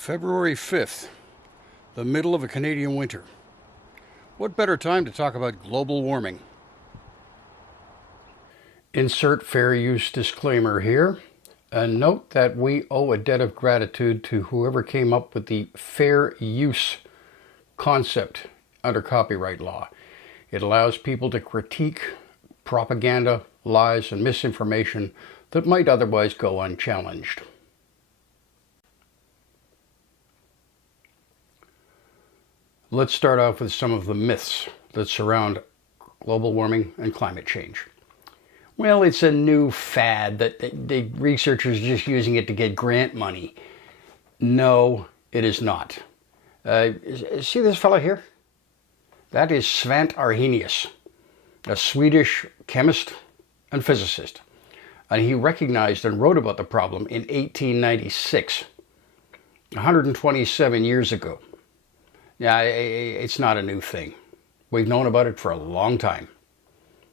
February 5th, the middle of a Canadian winter. What better time to talk about global warming? Insert fair use disclaimer here. And note that we owe a debt of gratitude to whoever came up with the fair use concept under copyright law. It allows people to critique propaganda, lies, and misinformation that might otherwise go unchallenged. Let's start off with some of the myths that surround global warming and climate change. Well, it's a new fad that the researchers are just using it to get grant money. No, it is not. See this fellow here? That is Svante Arrhenius, a Swedish chemist and physicist. And he recognized and wrote about the problem in 1896, 127 years ago. Yeah, it's not a new thing. We've known about it for a long time.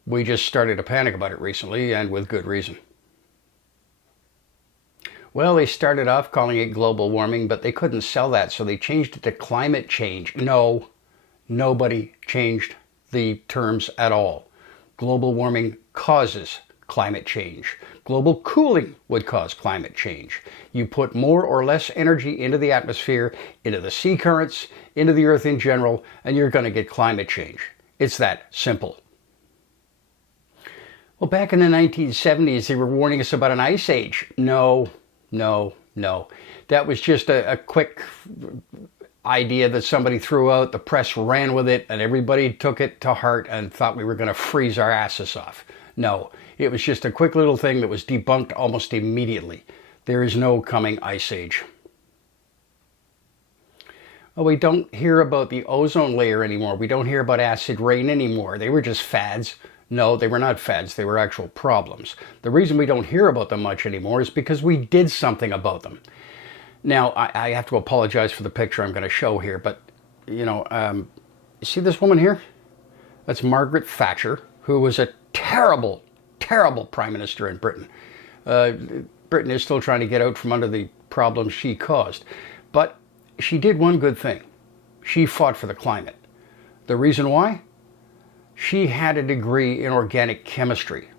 We just started to panic about it recently, and with good reason. Well, they started off calling it global warming, but they couldn't sell that, so they changed it to climate change. No, nobody changed the terms at all. Global warming causes climate change. Global cooling would cause climate change. You put more or less energy into the atmosphere, into the sea currents, into the earth in general, and you're going to get climate change. It's that simple. Well, back in the 1970s, they were warning us about an ice age. No. That was just a quick idea that somebody threw out. The press ran with it, and everybody took it to heart and thought we were going to freeze our asses off. No, it was just a quick little thing that was debunked almost immediately. There is no coming ice age. Well, we don't hear about the ozone layer anymore. We don't hear about acid rain anymore. They were just fads. No, they were not fads. They were actual problems. The reason we don't hear about them much anymore is because we did something about them. Now, I have to apologize for the picture I'm going to show here, but, see this woman here? That's Margaret Thatcher, who was a terrible, terrible prime minister in Britain. Britain is still trying to get out from under the problems she caused. But she did one good thing. She fought for the climate. The reason why? She had a degree in organic chemistry.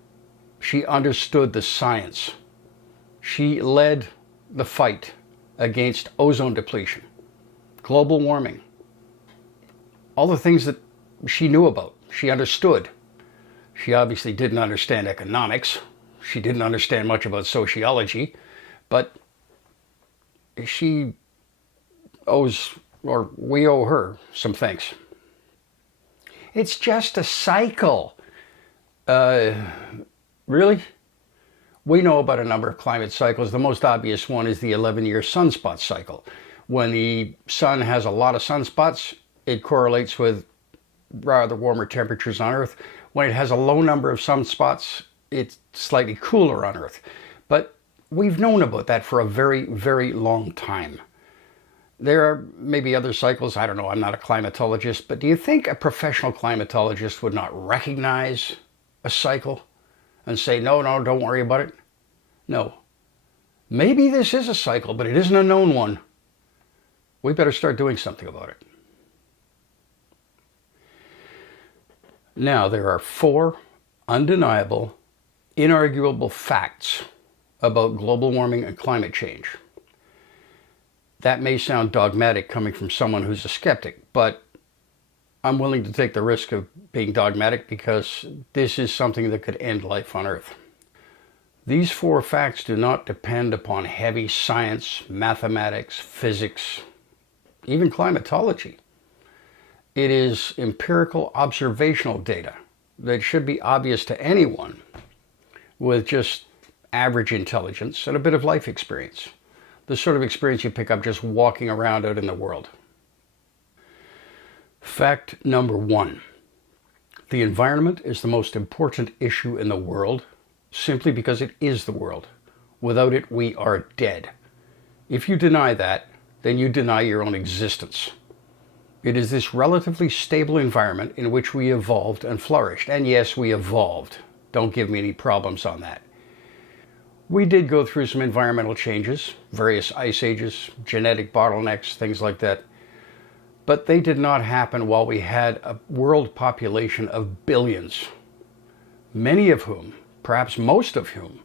She understood the science. She led the fight against ozone depletion, global warming, all the things that she knew about, she understood. She obviously didn't understand economics. She didn't understand much about sociology, but she owes, or we owe her, some thanks. It's just a cycle. Really? We know about a number of climate cycles. The most obvious one is the 11-year sunspot cycle. When the sun has a lot of sunspots, it correlates with rather warmer temperatures on Earth. When it has a low number of sunspots, it's slightly cooler on Earth. But we've known about that for a very, very long time. There are maybe other cycles. I don't know. I'm not a climatologist. But do you think a professional climatologist would not recognize a cycle and say, no, don't worry about it? No. Maybe this is a cycle, but it isn't a known one. We better start doing something about it. Now, there are 4 undeniable, inarguable facts about global warming and climate change. That may sound dogmatic coming from someone who's a skeptic, but I'm willing to take the risk of being dogmatic because this is something that could end life on Earth. These 4 facts do not depend upon heavy science, mathematics, physics, even climatology. It is empirical observational data that should be obvious to anyone with just average intelligence and a bit of life experience. The sort of experience you pick up just walking around out in the world. Fact number 1. The environment is the most important issue in the world simply because it is the world. Without it, we are dead. If you deny that, then you deny your own existence. It is this relatively stable environment in which we evolved and flourished. And yes, we evolved. Don't give me any problems on that. We did go through some environmental changes, various ice ages, genetic bottlenecks, things like that. But they did not happen while we had a world population of billions, many of whom, perhaps most of whom,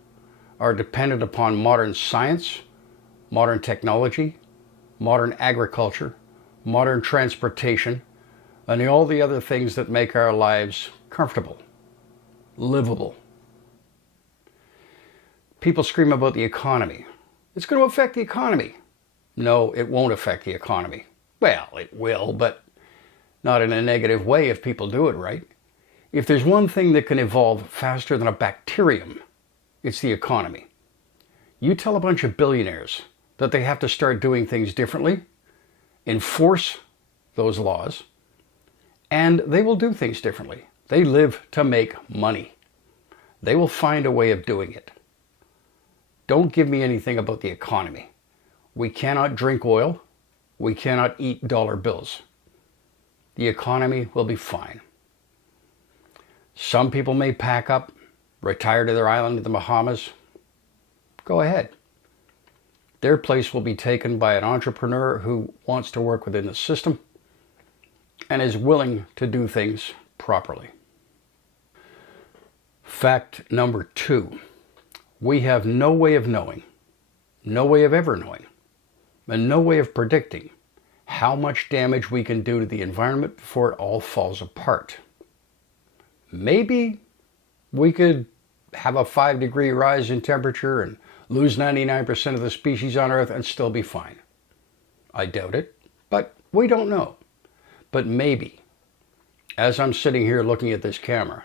are dependent upon modern science, modern technology, modern agriculture, modern transportation, and all the other things that make our lives comfortable, livable. People scream about the economy. It's going to affect the economy. No, it won't affect the economy. Well, it will, but not in a negative way if people do it right. If there's one thing that can evolve faster than a bacterium, it's the economy. You tell a bunch of billionaires that they have to start doing things differently, enforce those laws, and they will do things differently. They live to make money. They will find a way of doing it. Don't give me anything about the economy. We cannot drink oil. We cannot eat dollar bills. The economy will be fine. Some people may pack up, retire to their island in the Bahamas. Go ahead. Their place will be taken by an entrepreneur who wants to work within the system and is willing to do things properly. Fact number 2. We have no way of knowing, no way of ever knowing, and no way of predicting how much damage we can do to the environment before it all falls apart. Maybe we could have a 5-degree rise in temperature and lose 99% of the species on Earth and still be fine. I doubt it, but we don't know. But maybe, as I'm sitting here looking at this camera,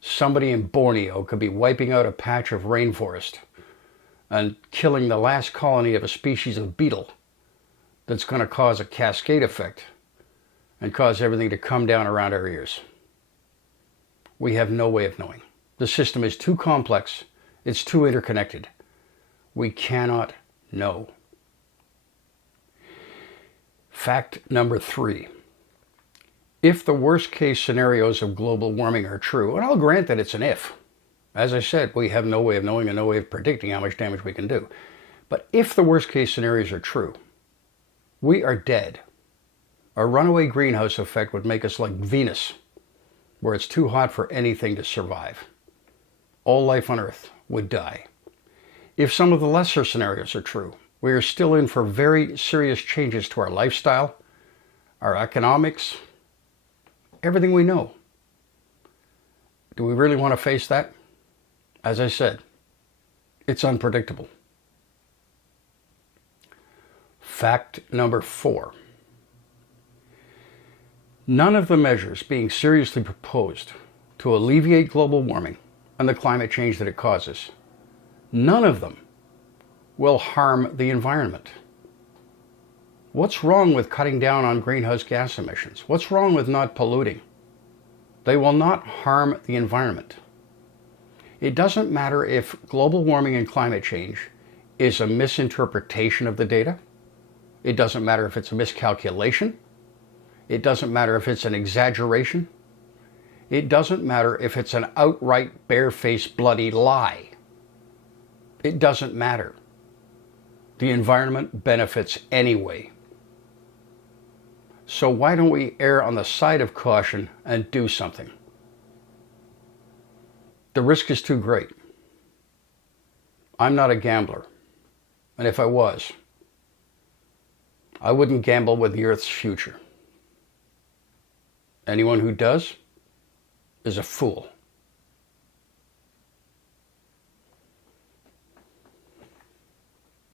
somebody in Borneo could be wiping out a patch of rainforest and killing the last colony of a species of beetle that's going to cause a cascade effect and cause everything to come down around our ears. We have no way of knowing. The system is too complex. It's too interconnected. We cannot know. Fact number 3. If the worst case scenarios of global warming are true, and I'll grant that it's an if. As I said, we have no way of knowing and no way of predicting how much damage we can do. But if the worst case scenarios are true, we are dead. A runaway greenhouse effect would make us like Venus, where it's too hot for anything to survive. All life on Earth would die. If some of the lesser scenarios are true, we are still in for very serious changes to our lifestyle, our economics, everything we know. Do we really want to face that? As I said, it's unpredictable. Fact number 4. None of the measures being seriously proposed to alleviate global warming and the climate change that it causes, none of them will harm the environment. What's wrong with cutting down on greenhouse gas emissions? What's wrong with not polluting? They will not harm the environment. It doesn't matter if global warming and climate change is a misinterpretation of the data. It doesn't matter if it's a miscalculation. It doesn't matter if it's an exaggeration. It doesn't matter if it's an outright, barefaced, bloody lie. It doesn't matter. The environment benefits anyway. So why don't we err on the side of caution and do something? The risk is too great. I'm not a gambler. And if I was, I wouldn't gamble with the Earth's future. Anyone who does is a fool.